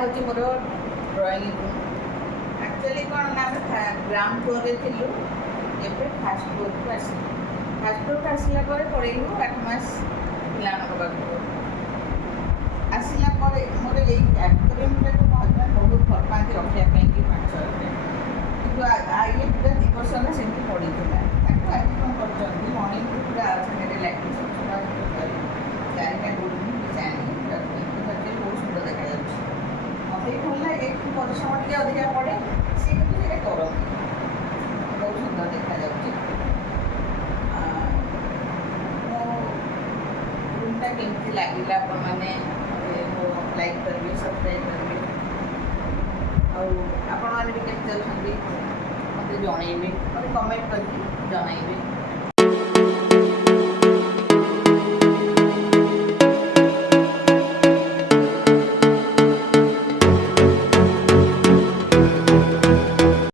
हूँ मोर drawing room actually कौन ना ग्राउंड फ्लोर रे थिलु एबे फास्ट फ्लोर को आसी फास्ट फ्लोर को आसला पर पड़ेलु 8 मास पिलानक बाकू आसला पर मोर ए एक्वेरियम रे को हस्बैंड बहुत भल पाती रखिया कि माछ किंतु आइए पूरा 2 वर्ष ना सेमती पड़ी थिला ताको आज कोन करछन मॉर्निंग पूरा छने लाइटिंग सब छुआ कर चारिटा गुड जानी करते बहुत सुंदर देखा जाଉଛି मते भल एक परिश्रम टिके अधिका पड़े से किंतु से करम बहुत सुंदर देखा जाଉଛି रूमटा केमती लागिला अपन माने लाइक करिए सब्सक्राइब करिए और आपण माने भी केते अछंती मते जणैबे मते कमेंट करके जणैबे।